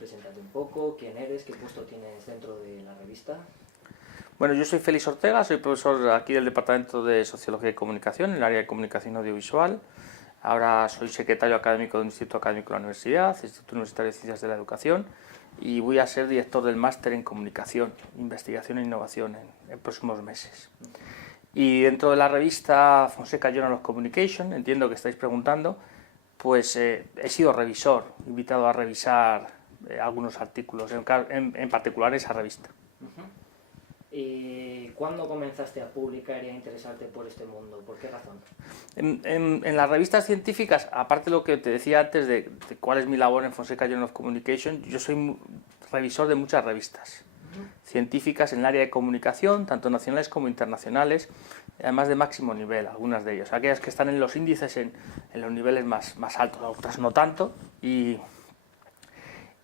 preséntate un poco, quién eres, qué puesto tienes dentro de la revista. Bueno, yo soy Félix Ortega, soy profesor aquí del Departamento de Sociología y Comunicación, en el área de Comunicación Audiovisual. Ahora soy secretario académico de un instituto académico de la universidad, Instituto Universitario de Ciencias de la Educación, y voy a ser director del máster en Comunicación, Investigación e Innovación en próximos meses. Y dentro de la revista Fonseca Journal of Communication, entiendo que estáis preguntando, pues he sido revisor, invitado a revisar algunos artículos, en particular esa revista. ¿Y cuándo comenzaste a publicar y a interesarte por este mundo? ¿Por qué razón? En las revistas científicas, aparte de lo que te decía antes de cuál es mi labor en Fonseca Journal of Communication, yo soy revisor de muchas revistas científicas en el área de comunicación, tanto nacionales como internacionales, además de máximo nivel, algunas de ellas, aquellas que están en los índices en los niveles más altos, otras no tanto, y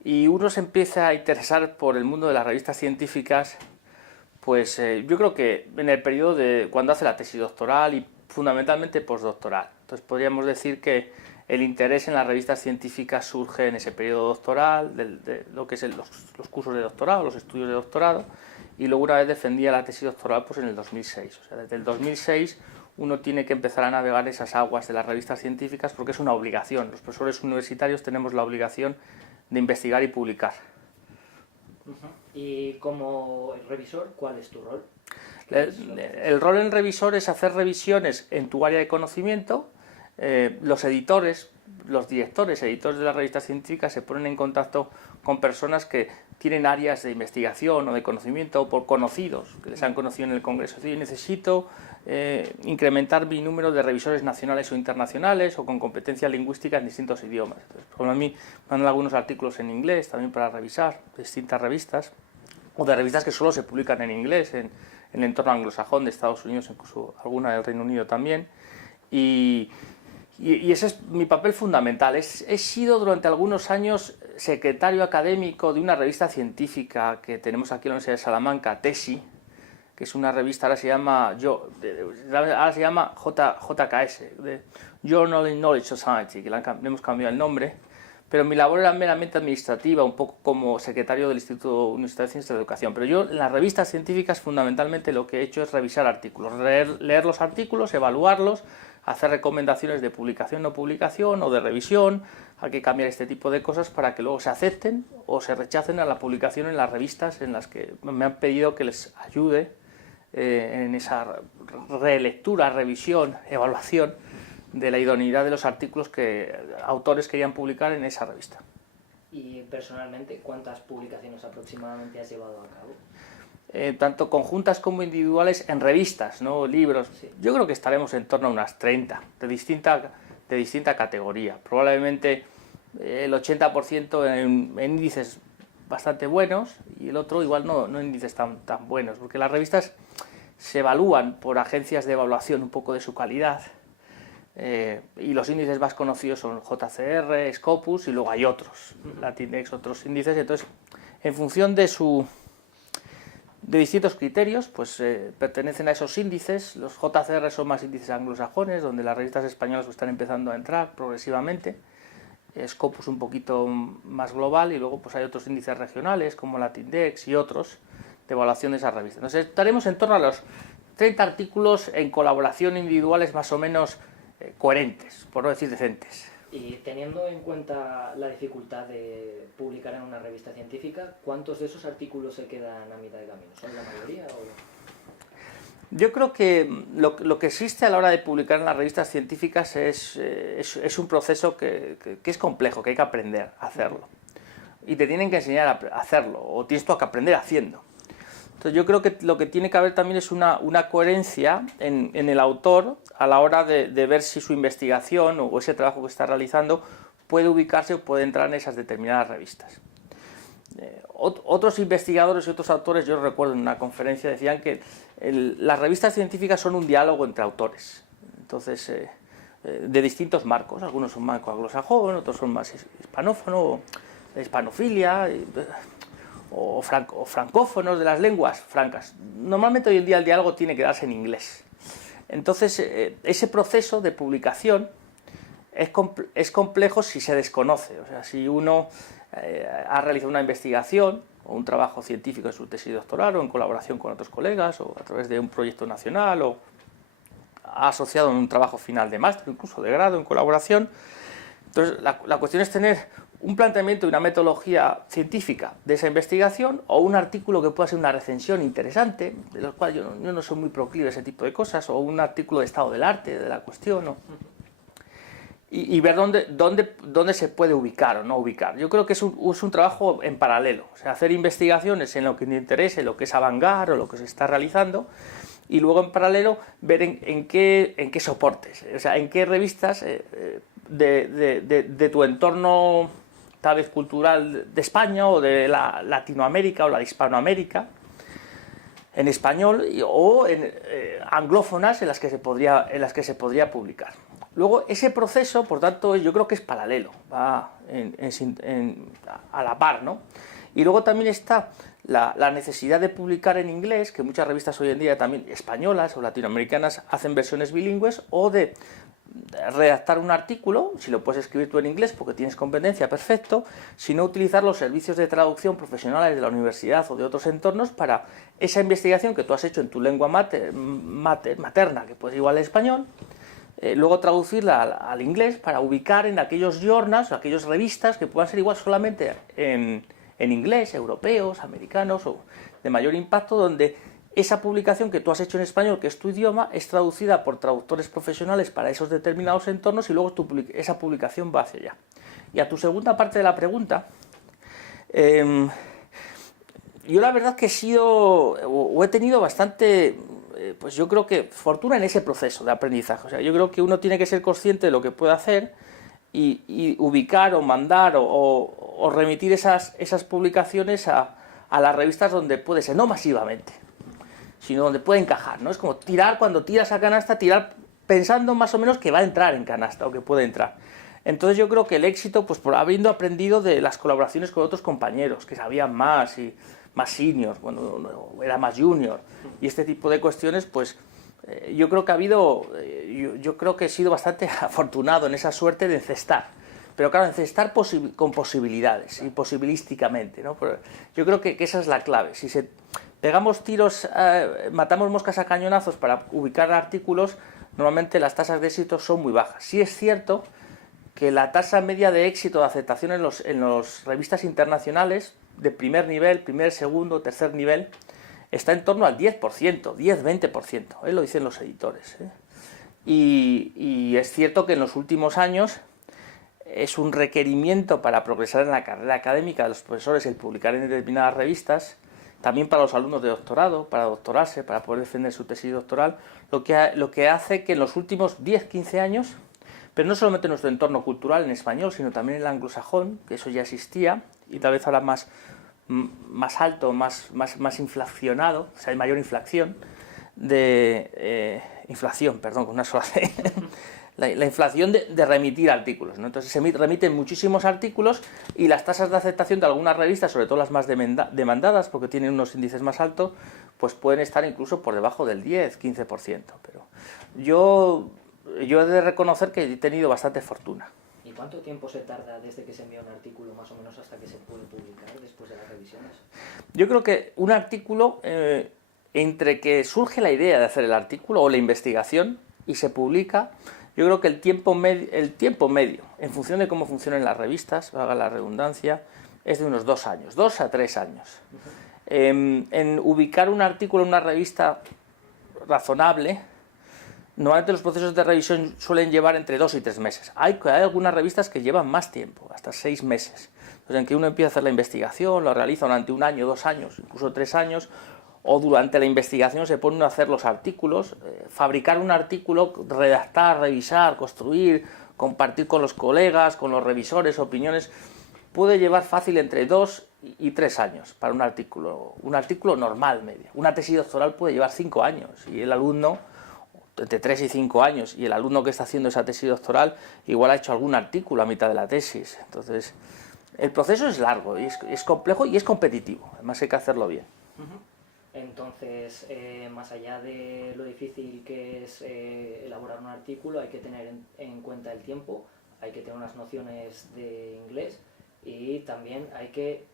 uno se empieza a interesar por el mundo de las revistas científicas, pues yo creo que en el periodo de cuando hace la tesis doctoral y fundamentalmente postdoctoral. Entonces podríamos decir que el interés en las revistas científicas surge en ese periodo doctoral, de lo que es los cursos de doctorado, los estudios de doctorado, y luego una vez defendía la tesis doctoral pues en el 2006. O sea, desde el 2006 uno tiene que empezar a navegar esas aguas de las revistas científicas porque es una obligación. Los profesores universitarios tenemos la obligación de investigar y publicar. Y como revisor, ¿cuál es tu rol? El rol en revisor es hacer revisiones en tu área de conocimiento. Los editores, los directores, editores de las revistas científicas se ponen en contacto con personas que tienen áreas de investigación o de conocimiento o por conocidos, que les han conocido en el Congreso. Es decir, necesito incrementar mi número de revisores nacionales o internacionales o con competencia lingüística en distintos idiomas. Entonces, por ejemplo, a mí me mandan algunos artículos en inglés también para revisar distintas revistas, o de revistas que solo se publican en inglés, en el entorno anglosajón de Estados Unidos, incluso alguna del Reino Unido también. Y ese es mi papel fundamental. He sido durante algunos años secretario académico de una revista científica que tenemos aquí en la Universidad de Salamanca, TESI, que es una revista, ahora se llama JKS, Journal in Knowledge Society, que le hemos cambiado el nombre, pero mi labor era meramente administrativa, un poco como secretario del Instituto Universitario de Ciencias de la Educación. Pero yo en las revistas científicas fundamentalmente lo que he hecho es revisar artículos, leer los artículos, evaluarlos, hacer recomendaciones de publicación, no publicación o de revisión. Hay que cambiar este tipo de cosas para que luego se acepten o se rechacen a la publicación en las revistas en las que me han pedido que les ayude en esa relectura, revisión, evaluación de la idoneidad de los artículos que autores querían publicar en esa revista. Y personalmente, ¿cuántas publicaciones aproximadamente has llevado a cabo? Tanto conjuntas como individuales en revistas, ¿no? Libros. Sí. Yo creo que estaremos en torno a unas 30, de distinta categoría. Probablemente el 80% en índices bastante buenos y el otro igual no índices tan buenos, porque las revistas se evalúan por agencias de evaluación un poco de su calidad. Y los índices más conocidos son JCR, Scopus y luego hay otros, Latindex, otros índices. Entonces, en función de distintos criterios, pues pertenecen a esos índices. Los JCR son más índices anglosajones, donde las revistas españolas están empezando a entrar progresivamente. Scopus un poquito más global y luego pues hay otros índices regionales como Latindex y otros de evaluación de esas revistas. Entonces, estaremos en torno a los 30 artículos en colaboración individuales más o menos coherentes, por no decir decentes. Y teniendo en cuenta la dificultad de publicar en una revista científica, ¿cuántos de esos artículos se quedan a mitad de camino? ¿Son la mayoría o...? Yo creo que lo que existe a la hora de publicar en las revistas científicas es un proceso que es complejo, que hay que aprender a hacerlo. Y te tienen que enseñar a hacerlo, o tienes tú que aprender haciendo. Entonces yo creo que lo que tiene que haber también es una coherencia en el autor a la hora de ver si su investigación o ese trabajo que está realizando puede ubicarse o puede entrar en esas determinadas revistas. Otros investigadores y otros autores, yo recuerdo en una conferencia, decían que las revistas científicas son un diálogo entre autores. Entonces, de distintos marcos, algunos son marco anglosajón, otros son más hispanófono, hispanofilia, o francófonos de las lenguas francas. Normalmente hoy en día el diálogo tiene que darse en inglés. Entonces, ese proceso de publicación es complejo si se desconoce. O sea, si uno ha realizado una investigación o un trabajo científico en su tesis doctoral o en colaboración con otros colegas o a través de un proyecto nacional o ha asociado en un trabajo final de máster, incluso de grado, en colaboración. Entonces, la cuestión es tener un planteamiento y una metodología científica de esa investigación o un artículo que pueda ser una recensión interesante, de los cuales yo no soy muy proclive a ese tipo de cosas, o un artículo de estado del arte de la cuestión, ¿no? Y ver dónde se puede ubicar o no ubicar. Yo creo que es un trabajo en paralelo, o sea, hacer investigaciones en lo que te interese, lo que es avant-garde o lo que se está realizando, y luego en paralelo ver en qué soportes, o sea, en qué revistas de tu entorno tal vez cultural de España o de la Latinoamérica o la Hispanoamérica en español o en anglófonas en las que se podría publicar. Luego ese proceso, por tanto, yo creo que es paralelo, va a la par, ¿no? Y luego también está la necesidad de publicar en inglés, que muchas revistas hoy en día también españolas o latinoamericanas hacen versiones bilingües, o de redactar un artículo, si lo puedes escribir tú en inglés porque tienes competencia, perfecto, si no utilizar los servicios de traducción profesionales de la universidad o de otros entornos para esa investigación que tú has hecho en tu lengua materna, que puede ser igual al español, luego traducirla al inglés para ubicar en aquellos journals, aquellas revistas que puedan ser igual solamente en inglés, europeos, americanos o de mayor impacto, donde esa publicación que tú has hecho en español, que es tu idioma, es traducida por traductores profesionales para esos determinados entornos y luego esa publicación va hacia allá. Y a tu segunda parte de la pregunta, yo la verdad que he tenido bastante, pues yo creo que fortuna en ese proceso de aprendizaje. O sea, yo creo que uno tiene que ser consciente de lo que puede hacer y ubicar o mandar o remitir esas publicaciones a las revistas donde puede ser, no masivamente, sino donde puede encajar, ¿no? Es como cuando tiras a canasta, tirar pensando más o menos que va a entrar en canasta o que puede entrar. Entonces yo creo que el éxito, pues por habiendo aprendido de las colaboraciones con otros compañeros que sabían más y más senior, cuando era más junior y este tipo de cuestiones, pues yo creo que yo creo que he sido bastante afortunado en esa suerte de encestar. Pero claro, encestar con posibilidades y posibilísticamente, ¿no? Pero yo creo que esa es la clave. Si pegamos tiros, matamos moscas a cañonazos para ubicar artículos, normalmente las tasas de éxito son muy bajas. Sí es cierto que la tasa media de éxito de aceptación en las revistas internacionales de primer nivel, primer, segundo, tercer nivel, está en torno al 10%, 10-20%, lo dicen los editores. Y es cierto que en los últimos años es un requerimiento para progresar en la carrera académica de los profesores el publicar en determinadas revistas, también para los alumnos de doctorado, para doctorarse, para poder defender su tesis doctoral, lo que hace que en los últimos 10-15 años, pero no solamente en nuestro entorno cultural en español, sino también en el anglosajón, que eso ya existía, y tal vez ahora más alto, más inflacionado, o sea, hay mayor inflación, con una sola C, la inflación de remitir artículos, ¿no? Entonces se remiten muchísimos artículos y las tasas de aceptación de algunas revistas, sobre todo las más demandadas, porque tienen unos índices más altos, pues pueden estar incluso por debajo del 10-15%. Pero yo he de reconocer que he tenido bastante fortuna. ¿Y cuánto tiempo se tarda desde que se envía un artículo más o menos hasta que se puede publicar después de las revisiones? Yo creo que un artículo, entre que surge la idea de hacer el artículo o la investigación y se publica, yo creo que el tiempo medio, en función de cómo funcionan las revistas, valga la redundancia, es de unos 2 años, 2 a 3 años. En ubicar un artículo en una revista razonable, normalmente los procesos de revisión suelen llevar entre 2 y 3 meses. Hay algunas revistas que llevan más tiempo, hasta 6 meses. Entonces, en que uno empieza a hacer la investigación, lo realiza durante 1 año, 2 años, incluso 3 años, o durante la investigación se pone uno a hacer los artículos, fabricar un artículo, redactar, revisar, construir, compartir con los colegas, con los revisores, opiniones, puede llevar fácil entre 2 y 3 años para un artículo normal medio. Una tesis doctoral puede llevar 5 años y el alumno, entre 3 y 5 años, y el alumno que está haciendo esa tesis doctoral igual ha hecho algún artículo a mitad de la tesis. Entonces, el proceso es largo, y es complejo y es competitivo, además hay que hacerlo bien. Entonces, más allá de lo difícil que es elaborar un artículo, hay que tener en cuenta el tiempo, hay que tener unas nociones de inglés y también hay que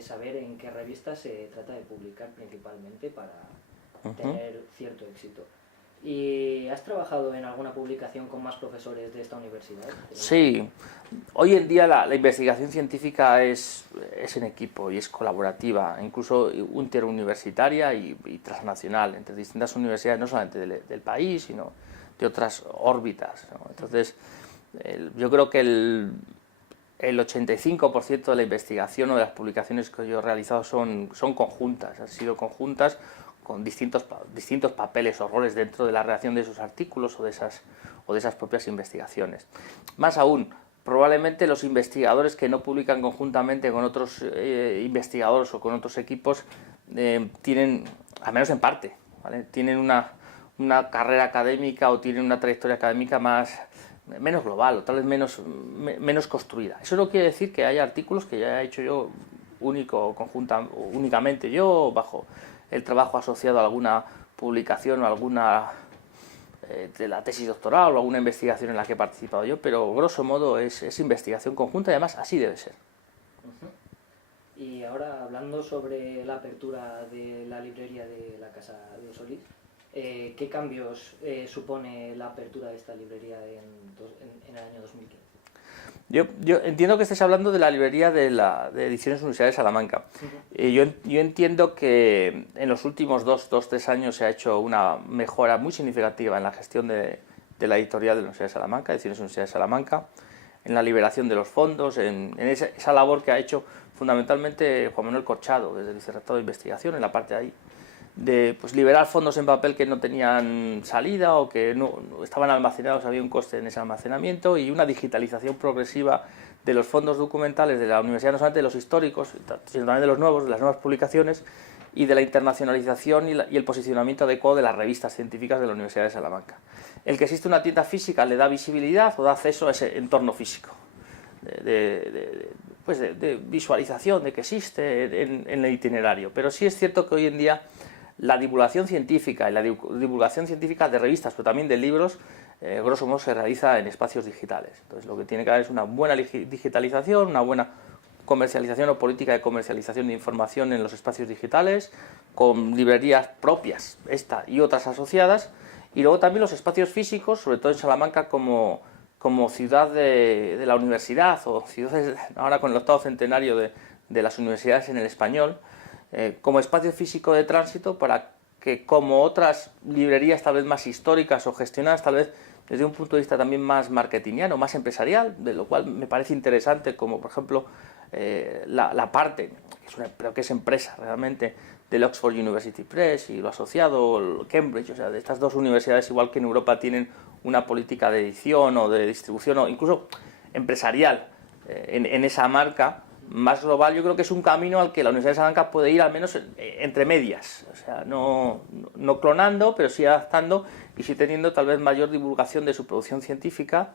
saber en qué revistas se trata de publicar principalmente para tener cierto éxito. ¿Y has trabajado en alguna publicación con más profesores de esta universidad? Sí, hoy en día la investigación científica es en equipo y es colaborativa, incluso interuniversitaria y transnacional, entre distintas universidades, no solamente del país, sino de otras órbitas, ¿no? Entonces, yo creo que el 85% de la investigación o de las publicaciones que yo he realizado son conjuntas, han sido conjuntas con distintos papeles o roles dentro de la redacción de esos artículos o de esas propias investigaciones. Más aún, probablemente los investigadores que no publican conjuntamente con otros investigadores o con otros equipos tienen, al menos en parte, ¿vale?, tienen una carrera académica o tienen una trayectoria académica menos global o tal vez menos construida. Eso no quiere decir que haya artículos que ya he hecho yo únicamente yo, bajo el trabajo asociado a alguna publicación o alguna de la tesis doctoral o alguna investigación en la que he participado yo, pero grosso modo es investigación conjunta y además así debe ser. Y ahora, hablando sobre la apertura de la librería de la Casa de Solís, ¿qué cambios supone la apertura de esta librería en el año 2015? Yo entiendo que estés hablando de la librería de Ediciones Universidad de Salamanca. Yo entiendo que en los últimos 2-3 años se ha hecho una mejora muy significativa en la gestión de la editorial de la Universidad de Salamanca, Ediciones Universidad de Salamanca, en la liberación de los fondos, en esa labor que ha hecho fundamentalmente Juan Manuel Corchado, desde el Vicerrectorado de Investigación, en la parte de ahí, de liberar fondos en papel que no tenían salida o que no estaban almacenados, había un coste en ese almacenamiento, y una digitalización progresiva de los fondos documentales de la universidad, no solamente de los históricos, sino también de los nuevos, de las nuevas publicaciones, y de la internacionalización y el posicionamiento adecuado de las revistas científicas de la Universidad de Salamanca. El que existe una tienda física le da visibilidad o da acceso a ese entorno físico, de visualización de que existe en el itinerario. Pero sí es cierto que hoy en día la divulgación científica y la divulgación científica de revistas, pero también de libros, grosso modo se realiza en espacios digitales. Entonces lo que tiene que haber es una buena digitalización, una buena comercialización o política de comercialización de información en los espacios digitales, con librerías propias, esta y otras asociadas, y luego también los espacios físicos, sobre todo en Salamanca como ciudad de la universidad, o ciudades ahora con el 8º centenario de las universidades en el español, como espacio físico de tránsito para que, como otras librerías tal vez más históricas o gestionadas tal vez desde un punto de vista también más marketingiano, más empresarial, de lo cual me parece interesante, como por ejemplo la parte, pero que es empresa realmente, del Oxford University Press y lo asociado, Cambridge, o sea, de estas dos universidades, igual que en Europa tienen una política de edición o de distribución o incluso empresarial en esa marca más global. Yo creo que es un camino al que la Universidad de Salamanca puede ir, al menos entre medias, o sea, no clonando, pero sí adaptando y sí teniendo tal vez mayor divulgación de su producción científica,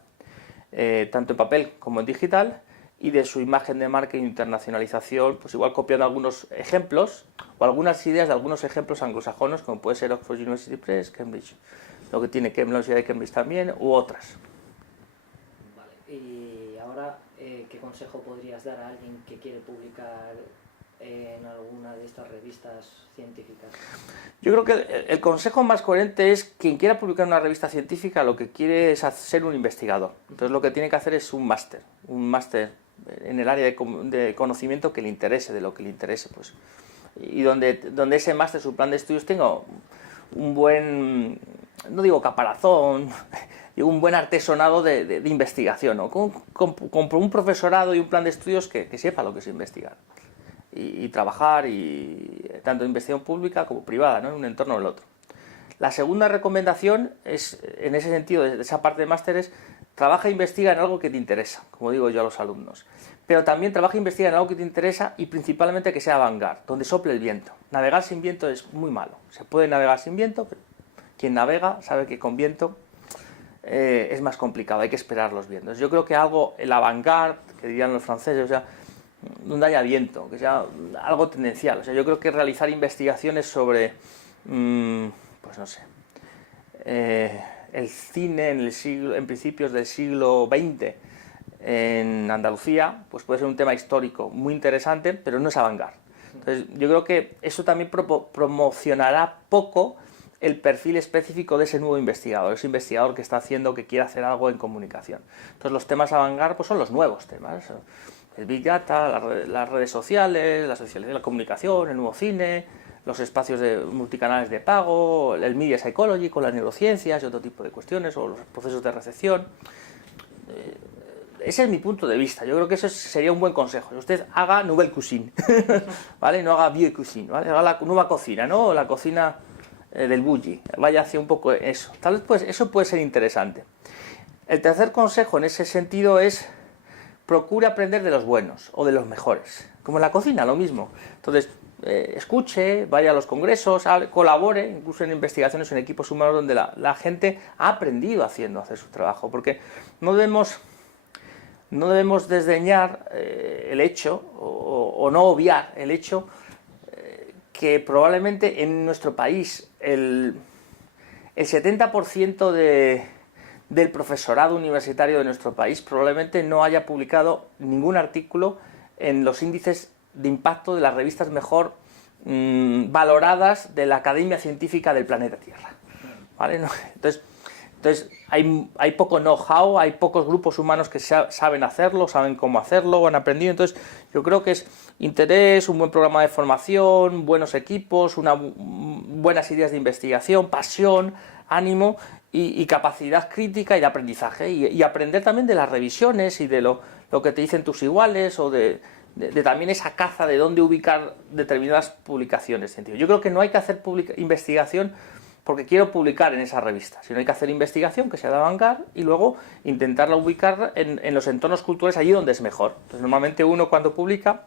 tanto en papel como en digital, y de su imagen de marca e internacionalización, pues igual copiando algunos ejemplos o algunas ideas de algunos ejemplos anglosajonos, como puede ser Oxford University Press, Cambridge, lo que tiene la Universidad de Cambridge también, u otras. Vale, y ahora, ¿qué consejo podrías dar a alguien que quiere publicar en alguna de estas revistas científicas? Yo creo que el consejo más coherente es quien quiera publicar una revista científica, lo que quiere es ser un investigador. Entonces lo que tiene que hacer es un máster en el área de conocimiento que le interese, de lo que le interese, pues, y donde ese máster, su plan de estudios, tenga un buen, no digo caparazón, digo un buen artesonado de investigación, ¿no? Con un profesorado y un plan de estudios que sepa lo que es investigar y trabajar, y tanto en investigación pública como privada, ¿no?, en un entorno o en el otro. La segunda recomendación es, en ese sentido, de esa parte de máster, es trabaja e investiga en algo que te interesa, como digo yo a los alumnos. Pero también trabaja e investiga en algo que te interesa y principalmente que sea avant-garde, donde sople el viento. Navegar sin viento es muy malo. Se puede navegar sin viento, pero quien navega sabe que con viento es más complicado, hay que esperar los vientos. Yo creo que el avant-garde, que dirían los franceses, o sea, donde haya viento, que sea algo tendencial. O sea, yo creo que realizar investigaciones sobre, pues no sé, el cine en principios del siglo XX en Andalucía, pues puede ser un tema histórico muy interesante, pero no es avant-garde. Entonces, yo creo que eso también promocionará poco el perfil específico de ese nuevo investigador, ese investigador que está haciendo, que quiere hacer algo en comunicación. Entonces, los temas avant-garde pues son los nuevos temas. El Big Data, las redes sociales, la socialización, la comunicación, el nuevo cine, los espacios multicanales de pago, el Media Psychology con las neurociencias y otro tipo de cuestiones, o los procesos de recepción. Ese es mi punto de vista. Yo creo que eso sería un buen consejo. Usted haga nouvelle cuisine, ¿vale? No haga vieille cuisine, ¿vale? Haga la nueva cocina, ¿no? La cocina del bulli. Vaya hacia un poco eso. Tal vez pues, eso puede ser interesante. El tercer consejo en ese sentido es procure aprender de los buenos o de los mejores. Como en la cocina, lo mismo. Entonces, escuche, vaya a los congresos, colabore, incluso en investigaciones en equipos humanos donde la gente ha aprendido hacer su trabajo. Porque no debemos desdeñar el hecho, o no obviar el hecho, que probablemente en nuestro país el 70% del profesorado universitario de nuestro país probablemente no haya publicado ningún artículo en los índices de impacto de las revistas mejor valoradas de la Academia Científica del planeta Tierra, ¿vale? Entonces hay poco know-how, hay pocos grupos humanos que saben hacerlo, saben cómo hacerlo, han aprendido. Entonces yo creo que es interés, un buen programa de formación, buenos equipos, buenas ideas de investigación, pasión, ánimo y capacidad crítica y de aprendizaje. Y aprender también de las revisiones y de lo que te dicen tus iguales, o de también esa caza de dónde ubicar determinadas publicaciones científicas. Yo creo que no hay que hacer investigación porque quiero publicar en esa revista, sino hay que hacer investigación que sea de avant-garde y luego intentarla ubicar en los entornos culturales allí donde es mejor. Entonces, normalmente uno cuando publica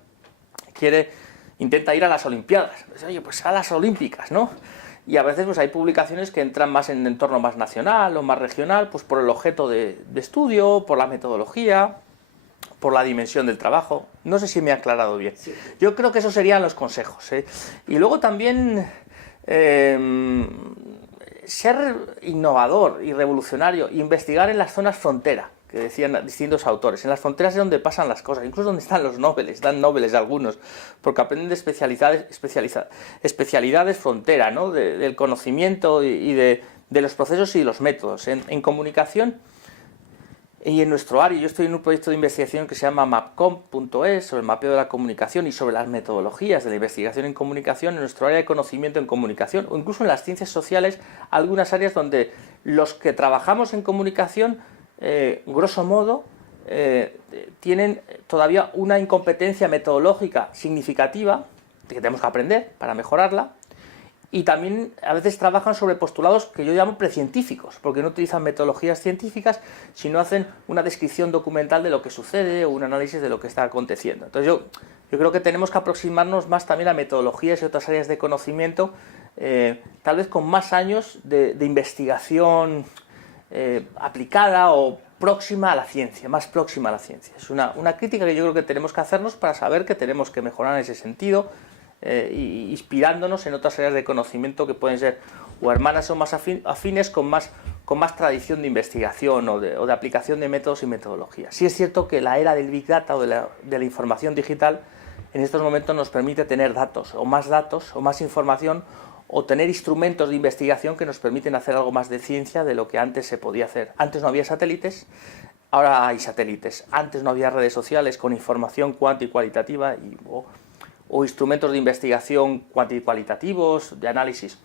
intenta ir a las Olimpiadas. Pues, oye, pues a las Olímpicas, ¿no? Y a veces pues hay publicaciones que entran más en un entorno más nacional o más regional, pues por el objeto de estudio, por la metodología, por la dimensión del trabajo. No sé si me he aclarado bien. Sí. Yo creo que esos serían los consejos, ¿eh? Y luego también ser innovador y revolucionario, investigar en las zonas frontera, que decían distintos autores. En las fronteras es donde pasan las cosas, incluso donde están los Nobeles, dan Nobeles algunos, porque aprenden de especialidades frontera, ¿no? Del conocimiento y de los procesos y los métodos. En comunicación y en nuestro área, yo estoy en un proyecto de investigación que se llama mapcom.es, sobre el mapeo de la comunicación y sobre las metodologías de la investigación en comunicación, en nuestro área de conocimiento en comunicación, o incluso en las ciencias sociales, algunas áreas donde los que trabajamos en comunicación, grosso modo, tienen todavía una incompetencia metodológica significativa, que tenemos que aprender para mejorarla, y también a veces trabajan sobre postulados que yo llamo precientíficos, porque no utilizan metodologías científicas, sino hacen una descripción documental de lo que sucede o un análisis de lo que está aconteciendo. Entonces yo creo que tenemos que aproximarnos más también a metodologías y otras áreas de conocimiento, tal vez con más años de investigación aplicada o próxima a la ciencia, más próxima a la ciencia. Es una crítica que yo creo que tenemos que hacernos para saber que tenemos que mejorar en ese sentido, y inspirándonos en otras áreas de conocimiento que pueden ser o hermanas o más afines con más tradición de investigación o de aplicación de métodos y metodologías. Sí es cierto que la era del Big Data o de la información digital en estos momentos nos permite tener datos o más información, o tener instrumentos de investigación que nos permiten hacer algo más de ciencia de lo que antes se podía hacer. Antes no había satélites, ahora hay satélites. Antes no había redes sociales con información cuanti y cualitativa o instrumentos de investigación cuanti y cualitativos, de análisis,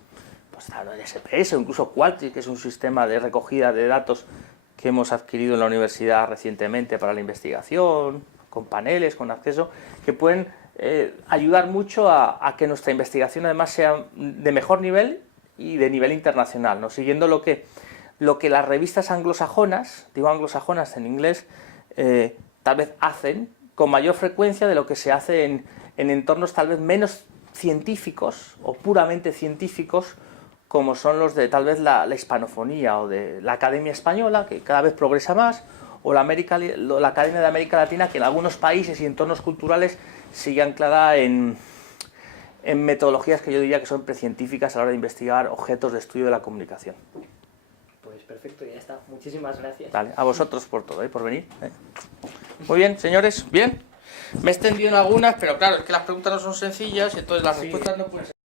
pues de SPS o incluso Qualtrics, que es un sistema de recogida de datos que hemos adquirido en la universidad recientemente para la investigación, con paneles, con acceso, que pueden ayudar mucho a que nuestra investigación además sea de mejor nivel y de nivel internacional, ¿no? Siguiendo lo que las revistas anglosajonas, digo anglosajonas en inglés, tal vez hacen con mayor frecuencia de lo que se hace en entornos tal vez menos científicos o puramente científicos, como son los de tal vez la hispanofonía o de la Academia Española, que cada vez progresa más, o la Academia de América Latina, que en algunos países y entornos culturales sigue anclada en metodologías que yo diría que son precientíficas a la hora de investigar objetos de estudio de la comunicación. Pues perfecto, ya está. Muchísimas gracias. Vale, a vosotros por todo, por venir. Muy bien, señores, bien. Me he extendido en algunas, pero claro, es que las preguntas no son sencillas, entonces las respuestas no pueden ser.